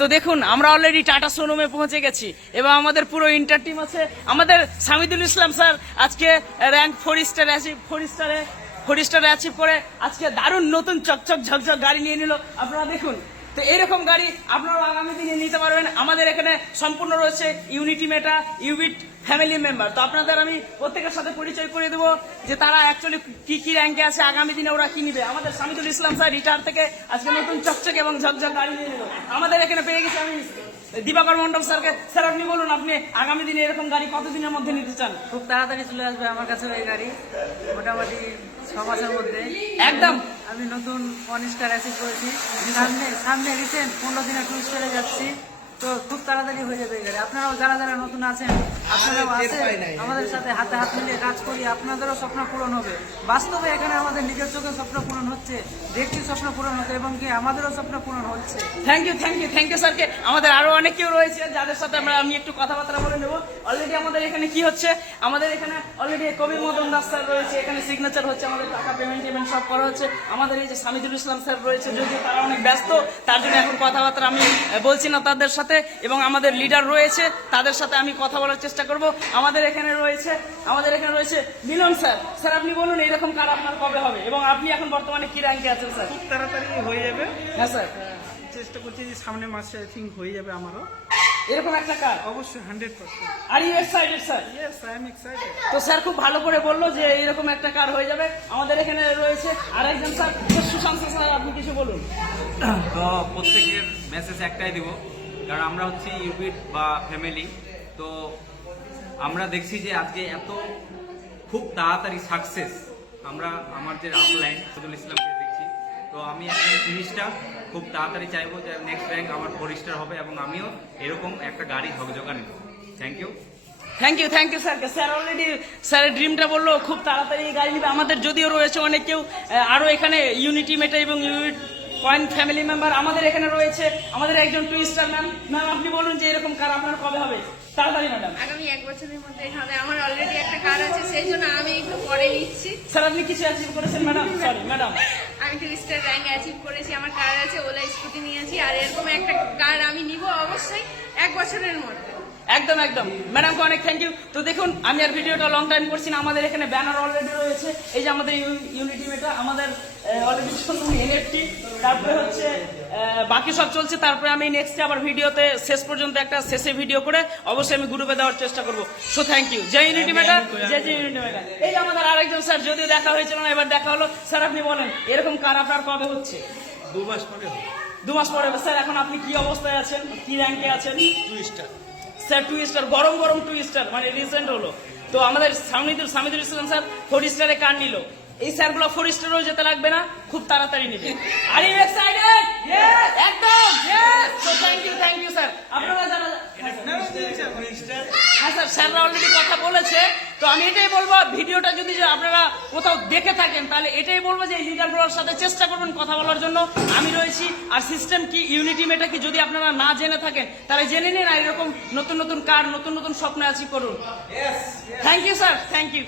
তো দেখুন আমরা অলরেডি টাটা শোরুমে পৌঁছে গেছি এবং আমাদের পুরো ইন্টার টিম আছে। আমাদের সামিদুল ইসলাম স্যার আজকে র্যাঙ্ক 4 স্টারে অ্যাচিভ করে আজকে দারুণ নতুন চকচক ঝকঝক গাড়ি নিয়ে নিল। আপনারা দেখুন, তো এইরকম গাড়ি আপনারাও আগামী দিনে নিতে পারবেন। আমাদের এখানে সম্পূর্ণ রয়েছে ইউনিটি মেটা ইউবিট ফ্যামিলি মেম্বার। তো আপনাদের আমি প্রত্যেকের সাথে পরিচয় করে দেবো যে তারা অ্যাকচুয়ালি কি কি র্যাঙ্কে আছে, আগামী দিনে ওরা কি নিবে। আমাদের সামিদুল ইসলাম স্যার রিটায়ার থেকে আজকে নতুন চকচক এবং ঝকঝক গাড়ি নিয়ে নিল। আমাদের এখানে পেয়ে গেছি আমি দিবাকর মন্ডল স্যারকে। স্যার আপনি বলুন, আপনি আগামী দিনে এরকম গাড়ি কতদিনের মধ্যে নিতে চান? খুব তাড়াতাড়ি চলে আসবে আমার কাছে এই গাড়ি, মোটামুটি 6 মাসের মধ্যে। একদম আমি নতুন 1 স্টার অ্যাচিভ করেছি, সামনে রিসেন্ট 15 দিনে 2 স্টারে যাচ্ছি। তো খুব তাড়াতাড়ি হয়ে যাবে এই গাড়ি। আপনারাও যারা যারা নতুন আছেন, আপনারাও আছেন, আমাদের সাথে হাতে হাত মিলিয়ে কাজ করি, আপনাদেরও স্বপ্ন পূরণ হবে। বাস্তবে এখানে আমাদের নিজের চোখে স্বপ্ন পূরণ হচ্ছে, দেখছি স্বপ্ন পূরণ হচ্ছে এবং কি আমাদেরও স্বপ্ন পূরণ হচ্ছে। থ্যাংক ইউ স্যারকে। আমাদের আরো অনেক কেউ রয়েছে যাদের সাথে আমি একটু কথাবার্তা বলে নেবো। অলরেডি আমাদের এখানে কি হচ্ছে, আমাদের এখানে অলরেডি কবির মদন দাস স্যার রয়েছে, এখানে সিগনেচার হচ্ছে, আমাদের টাকা পেমেন্ট সব করা হচ্ছে। আমাদের এই যে সামিদুল ইসলাম স্যার রয়েছে, যদিও তারা অনেক ব্যস্ত, তার জন্য এখন কথাবার্তা আমি বলছি না তাদের সাথে। এবং আমাদের লিডার রয়েছে, তাদের সাথে আমি কথা বলার চেষ্টা করব। আমাদের এখানে রয়েছে মিলন স্যার। স্যার আপনি বলুন এরকম কার আপনার কবে হবে এবং আপনি এখন বর্তমানে কি র্যাঙ্কে আছেন স্যার? খুব তাড়াতাড়ি হয়ে যাবে। হ্যাঁ স্যার, চেষ্টা করছি যে সামনে মাসে আই থিঙ্ক হয়ে যাবে আমারও। এরকম একটা কার অবশ্যই 100%। Are you excited sir? Yes, I am excited. তো স্যার খুব ভালো করে বললো যে এরকম একটা কার হয়ে যাবে। আমাদের এখানে রয়েছে আরেকজন স্যার, সুশান্ত স্যার, আপনি কিছু বলুন। তো প্রত্যেকের মেসেজ একটাই দিব, কারণ আমরা হচ্ছে ইউবিট বা ফ্যামিলি। তো আমরা দেখছি যে আজকে এত খুব তাড়াতাড়ি সাকসেস আমরা আমার যে আপলাইন সামিদুল ইসলামকে দেখছি। তো আমি একজন জিনিসটা খুব তাড়াতাড়ি চাইবো যে নেক্সট র্যাঙ্ক আমার 4 স্টার হবে এবং আমিও এরকম একটা গাড়ি ঝকঝকা নেব। থ্যাংক ইউ স্যারকে। স্যার অলরেডি স্যারের ড্রিমটা বললো খুব তাড়াতাড়ি গাড়ি নিবে। আমাদের যদিও রয়েছে অনেক কেউ আরো এখানে ইউনিটি মেটা এবং ইউনিট পয়েন্ট ফ্যামিলি মেম্বার। আমাদের এখানে রয়েছে আমাদের একজন 2 স্টার ম্যাম। আপনি বলুন যে এরকম কার আপনার কবে হবে তাড়াতাড়ি ম্যাডাম? আগামী 1 বছরের মধ্যে হবে। আমার অলরেডি একটা কার আছে, সেই জন্য আমি একটু পরে নিচ্ছি। স্যার আপনি কিছু অ্যাচিভ করেছেন ম্যাডাম? সরি ম্যাডাম, আমি 2 স্টার র্যাঙ্ক অ্যাচিভ করেছি, আমার কার আছে, ওলা স্কুটি নিয়েছি। আর এরকম একটা কার আমি নিব অবশ্যই 1 বছরের মধ্যে। একদম ম্যাডামকে অনেক থ্যাংক ইউ। তো দেখুন আমি আর ভিডিওটা লং টাইম করছি না, আমাদের এখানে ব্যানার অলরেডি রয়েছে। এই যে আমাদের ইউনিটি মেটা, আমাদের অলরেডি এনএফটি, তারপরে হচ্ছে বাকি সব চলছে। তারপরে আমি নেক্সট আবার ভিডিওতে শেষ পর্যন্ত একটা শেষে ভিডিও করে অবশ্যই আমি গ্রুপে দেওয়ার চেষ্টা করবো। So thank you. জয় ইউনিটি মেটা, জয় ইউনিটি মেটা। এই যে আমাদের আরেকজন স্যার, যদিও দেখা হয়েছিল না, এবার দেখা হলো। স্যার আপনি বলেন এরকম কার আপনার কবে হচ্ছে? 2 মাস পরে 2 মাস পরে। স্যার এখন আপনি কি অবস্থায় আছেন, কি র্যাঙ্কে আছেন? 2 স্টার। স্যার 2 স্টার, গরম 2 স্টার, মানে রিসেন্ট হলো। তো আমাদের সামিদুল ইসলাম স্যার 4 স্টারে কার নিল। এই স্যারগুলো 4 স্টারও যেতে লাগবে না, খুব তাড়াতাড়ি নিবে। Are you excited? একদম। So thank you sir. আপনারা যারা হ্যাঁ স্যার, স্যাররা অলরেডি কথা বলেছে। তো আমি এটাই বলবো, ভিডিওটা যদি আপনারা কোথাও দেখে থাকেন তাহলে এটাই বলবো যে এই লিডারগুলোর সাথে চেষ্টা করবেন কথা বলার জন্য। আমি রয়েছি। আর সিস্টেম কি, ইউনিটি মেটা কি, যদি আপনারা না জেনে থাকেন তাহলে জেনে নিন। আর এরকম নতুন কার, নতুন স্বপ্ন অ্যাচিভ করুন। Thank you sir, thank you.